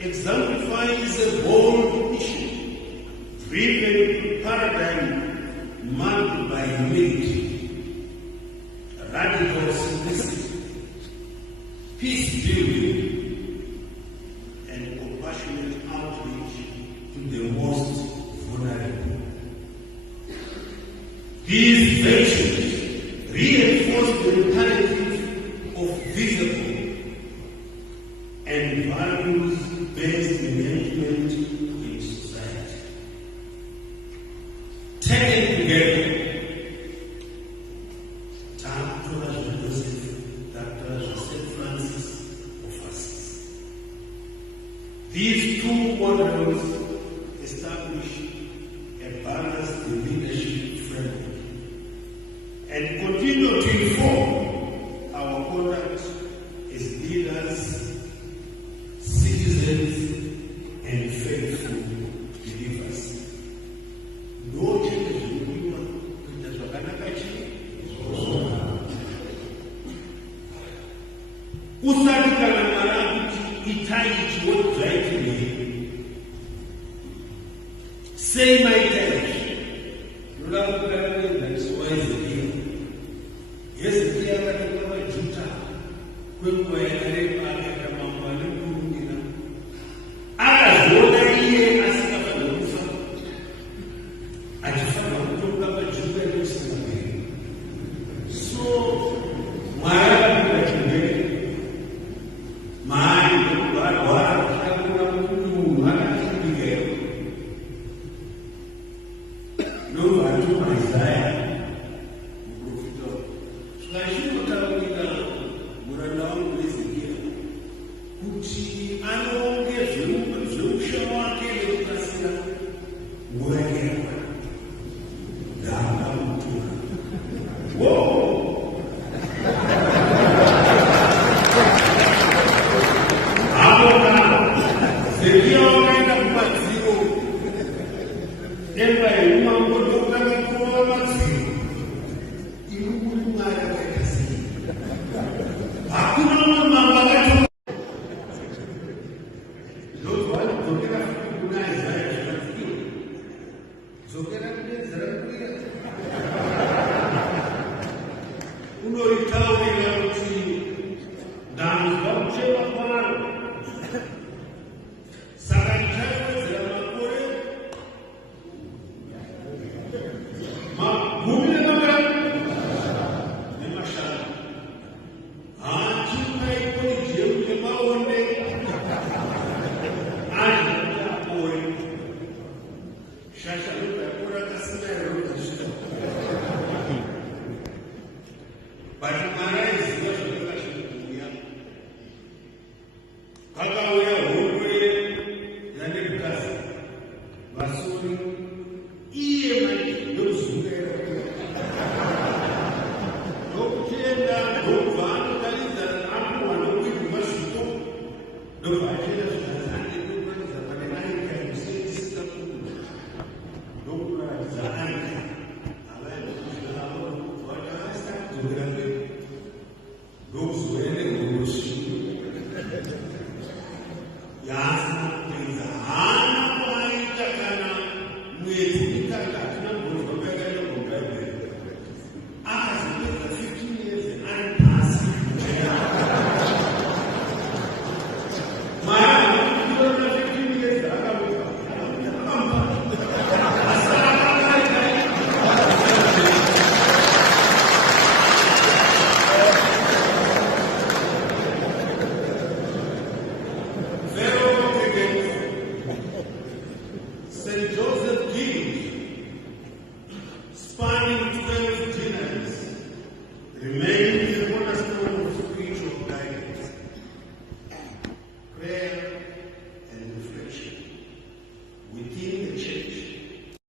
exemplifies a bold mission, driven paradigm marked by humility, radical simplicity, peace building, and compassionate outreach to the most vulnerable. These virtues reinforce the imperative of visible and values-based engagement in society. Taken together, Dr. Joseph Francis of Assisi. These two models establish a balanced leadership framework and continue to inform our conduct as leaders, citizens, and faithful believers. No change in usatikana marakuti itaiti wodzaitini sei maitaiti nulakukaranenzaiso waezekiya hezekiya akatoka majuta kwenguva yakareba akaita mambo anekurumira akazoona iye asingafana kufa achifana kutoka majuta ekusina mberi so mwari Yeah.